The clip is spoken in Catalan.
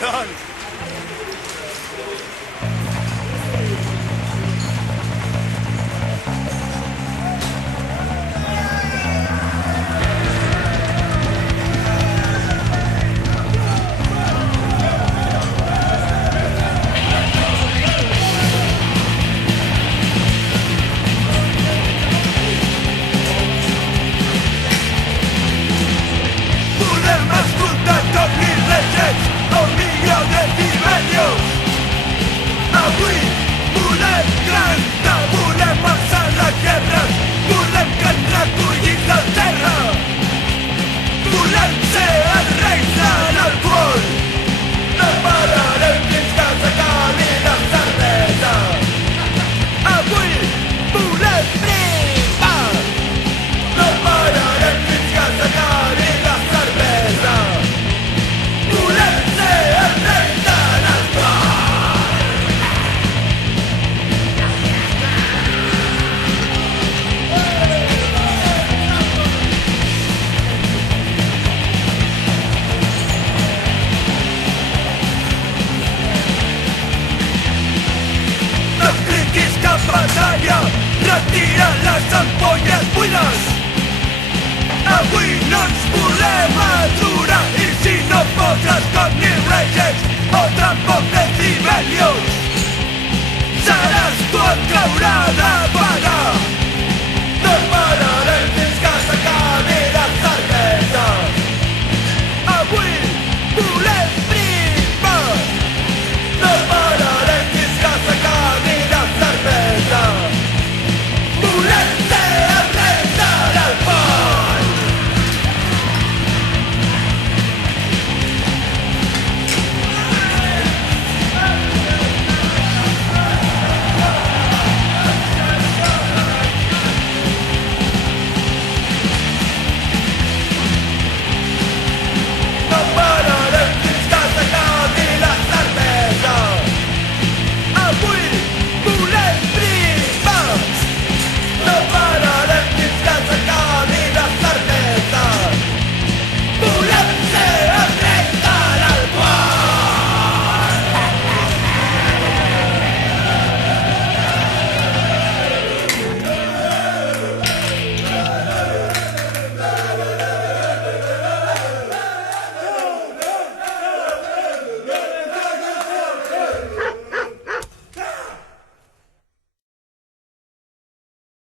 cabrón! Avui volem cantar, volem alçar la guerra, volem que ens recollim del terra, volem ser els reis de l'alcohol. No pararem fins que s'acabi la cervesa. Avui volem brindar, no pararem fins que s'acabi la cervesa. Volem ser els reis de l'alcohol. Batalla, retira les ampolles buides. Avui no ens